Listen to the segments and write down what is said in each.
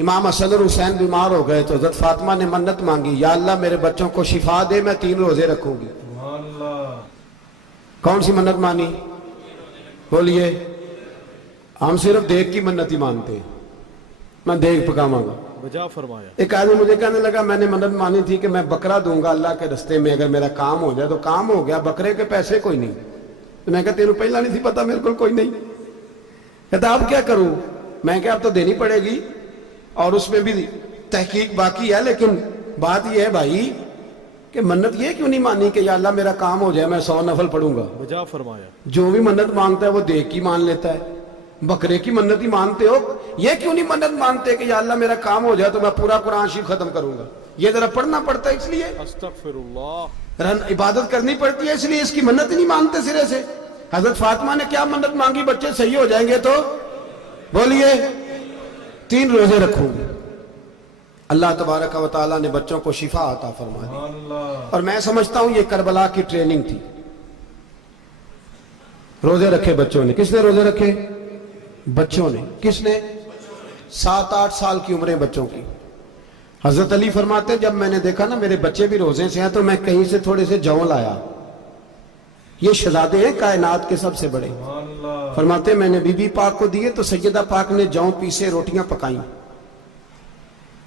امام حسن اور حسین بیمار ہو گئے تو حضرت فاطمہ نے منت مانگی، یا اللہ میرے بچوں کو شفا دے، میں 3 روزے رکھوں گی۔ کون سی منت مانی؟ بولیے۔ ہم صرف دیکھ کی منت ہی مانتے ہیں، میں دیکھ پکاواں گا، بجا فرمایا۔ ایک آدمی مجھے کہنے لگا میں نے منت مانی تھی کہ میں بکرا دوں گا اللہ کے رستے میں، اگر میرا کام ہو جائے تو کام ہو گیا، بکرے کے پیسے کوئی نہیں۔ تو میں کہا تیرے پہلا نہیں تھی پتا، میرے کو کوئی نہیں۔ کہتا اب کیا کروں؟ میں کہا اب تو دینی پڑے گی، اور اس میں بھی تحقیق باقی ہے، لیکن بات یہ ہے بھائی کہ منت یہ کیوں نہیں مانی کہ یا اللہ میرا کام ہو جائے میں 100 نفل پڑھوں گا؟ بجا فرمایا۔ جو بھی منت مانگتا ہے وہ دیکھ کی مان لیتا ہے، بکرے کی منت ہی مانتے ہو، یہ کیوں نہیں منت مانتے کہ یا اللہ میرا کام ہو جائے تو میں پورا قرآن شریف ختم کروں گا؟ یہ ذرا پڑھنا پڑتا ہے، اس لیے استغفر اللہ۔ عبادت کرنی پڑتی ہے، اس لیے اس کی منت ہی نہیں مانتے سرے سے۔ حضرت فاطمہ نے کیا منت مانگی؟ بچے صحیح ہو جائیں گے تو بولیے 3 روزے رکھوں گے۔ اللہ تبارک و تعالیٰ نے بچوں کو شفا عطا فرما دی، اور میں سمجھتا ہوں یہ کربلا کی ٹریننگ تھی۔ روزے رکھے بچوں نے۔ کس نے روزے رکھے؟ بچوں نے۔ کس نے؟ 7-8 سال کی عمریں بچوں کی۔ حضرت علی فرماتے جب میں نے دیکھا نا میرے بچے بھی روزے سے ہیں تو میں کہیں سے تھوڑے سے جوں لایا، یہ شہزادے ہیں کائنات کے سب سے بڑے۔ فرماتے میں نے بی بی پاک کو دیے تو سیدہ پاک نے جوں پیسے روٹیاں پکائیں،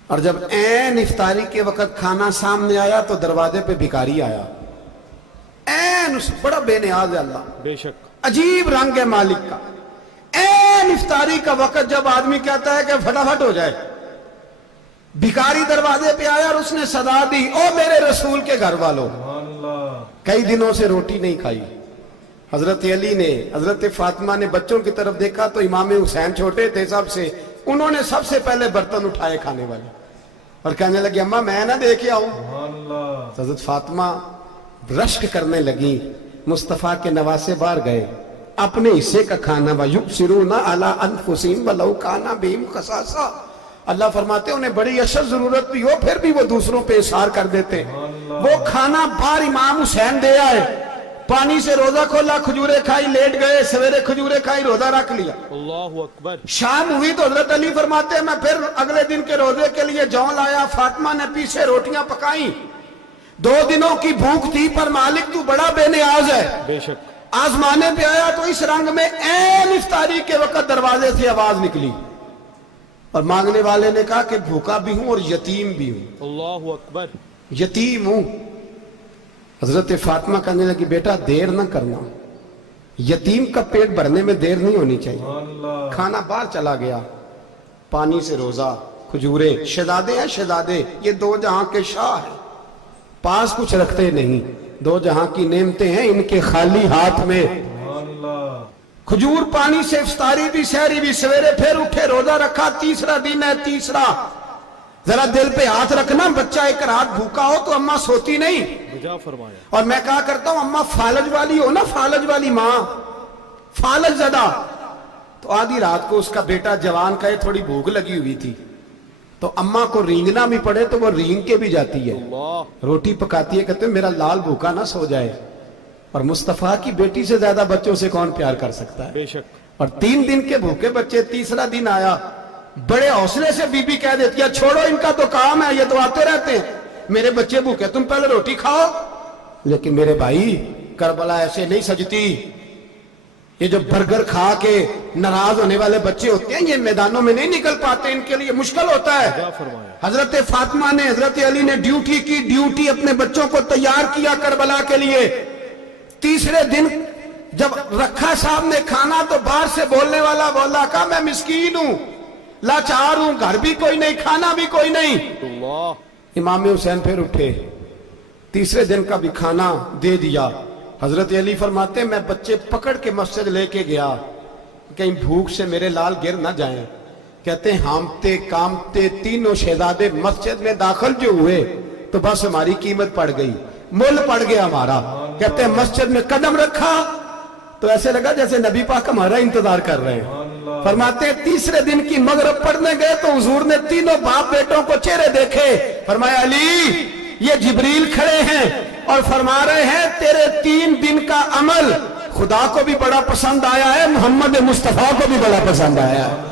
اور جب عین افطاری کے وقت کھانا سامنے آیا تو دروازے پہ بھکاری آیا، عین بڑا بے نیاز ہے اللہ، بے شک عجیب رنگ ہے مالک کا۔ عین افطاری کا وقت جب آدمی کہتا ہے کہ فٹافٹ ہو جائے، بھکاری دروازے پہ آیا اور اس نے صدا دی، او میرے رسول کے گھر والوں، کئی دنوں سے روٹی نہیں کھائی۔ حضرت علی نے، حضرت فاطمہ نے بچوں کی طرف دیکھا تو امام حسین چھوٹے تھے سب سے، انہوں نے سب سے پہلے برتن اٹھائے کھانے والے، اور کہنے لگے اماں میں نہ دے کے آؤں۔ حضرت فاطمہ رشک کرنے لگی، مصطفیٰ کے نواسے باہر گئے، اپنے حصے کا کھانا وَيُبْصِرُونَ عَلَىٰ أَنفُسِهِمْ وَلَوْ كَانَ بِهِمْ خَصَاصَةٌ۔ اللہ فرماتے انہیں بڑی اشد ضرورت بھی ہو پھر بھی وہ دوسروں پہ اثار کر دیتے۔ وہ کھانا باہر امام حسین دے آئے، پانی سے روزہ کھولا، کھجورے کھائی، لیٹ گئے، سویرے کھجورے کھائی، روزہ رکھ لیا۔ اللہ اکبر۔ شام ہوئی تو حضرت علی فرماتے ہیں میں پھر اگلے دن کے روزے کے لیے جوں لایا، فاطمہ نے پیچھے روٹیاں پکائیں، 2 دنوں کی بھوک تھی پر مالک تو بڑا بے نیاز ہے، بے شک۔ آزمانے پہ آیا تو اس رنگ میں عین افطاری کے وقت دروازے سے آواز نکلی، اور مانگنے والے نے کہا کہ بھوکا بھی ہوں اور یتیم بھی ہوں، اللہ اکبر۔ یتیم ہوں۔ حضرت فاطمہ کہنے لگی بیٹا دیر نہ کرنا، یتیم کا پیٹ بھرنے میں دیر نہیں ہونی چاہیے۔ کھانا باہر چلا گیا، پانی سے روزہ، کھجورے، شہزادے ہیں شہزادے، یہ 2 جہاں کے شاہ ہیں، پاس کچھ رکھتے نہیں، 2 جہاں کی نعمتیں ہیں ان کے خالی ہاتھ میں۔ کھجور پانی سے افطاری بھی سحری بھی، سویرے پھر اٹھے روزہ رکھا، تیسرا دن ہے، تیسرا ذرا دل پہ ہاتھ رکھنا، بچہ ایک رات بھوکا ہو تو اماں سوتی نہیں، بجا فرمایا۔ اور میں کہا کرتا ہوں اماں فالج والی ہو نا، فالج والی ماں، فالج زدہ، تو آدھی رات کو اس کا بیٹا جوان کا تھوڑی بھوک لگی ہوئی تھی تو اماں کو رینگنا بھی پڑے تو وہ رینگ کے بھی جاتی ہے، روٹی پکاتی ہے، کہتے ہیں میرا لال بھوکا نہ سو جائے، اور مصطفیٰ کی بیٹی سے زیادہ بچوں سے کون پیار کر سکتا ہے؟ بے شک۔ اور 3 دن کے بھوکے بچے، تیسرا دن آیا، بڑے حوصلے سے بی بی کہہ دیتی ہے چھوڑو ان کا تو کام ہے، یہ تو آتے رہتے ہیں، میرے بچے بھوکے تم پہلے روٹی کھاؤ۔ لیکن میرے بھائی کربلا ایسے نہیں سجتی، یہ جو برگر کھا کے ناراض ہونے والے بچے ہوتے ہیں یہ میدانوں میں نہیں نکل پاتے، ان کے لیے مشکل ہوتا ہے۔ حضرت فاطمہ نے، حضرت علی نے ڈیوٹی کی، ڈیوٹی اپنے بچوں کو تیار کیا کربلا کے لیے۔ تیسرے دن جب رکھا صاحب نے کھانا تو باہر سے بولنے والا بولا کہا میں مسکین ہوں، لاچار ہوں، گھر بھی کوئی نہیں، کھانا بھی کوئی نہیں۔ امام حسین پھر اٹھے، تیسرے دن کا بھی کھانا دے دیا۔ حضرت علی فرماتے ہیں میں بچے پکڑ کے مسجد لے کے گیا، کہیں بھوک سے میرے لال گر نہ جائیں۔ کہتے ہیں ہامتے کامتے تینوں شہزادے مسجد میں داخل جو ہوئے تو بس ہماری قیمت پڑ گئی، مول پڑ گیا ہمارا۔ کہتے ہیں مسجد میں قدم رکھا تو ایسے لگا جیسے نبی پاک ہمارا انتظار کر رہے ہیں۔ فرماتے ہیں تیسرے دن کی مغرب پڑھنے گئے تو حضور نے تینوں باپ بیٹوں کو چہرے دیکھے، فرمایا علی یہ جبریل کھڑے ہیں اور فرما رہے ہیں تیرے 3 دن کا عمل خدا کو بھی بڑا پسند آیا ہے، محمد مصطفیٰ کو بھی بڑا پسند آیا ہے۔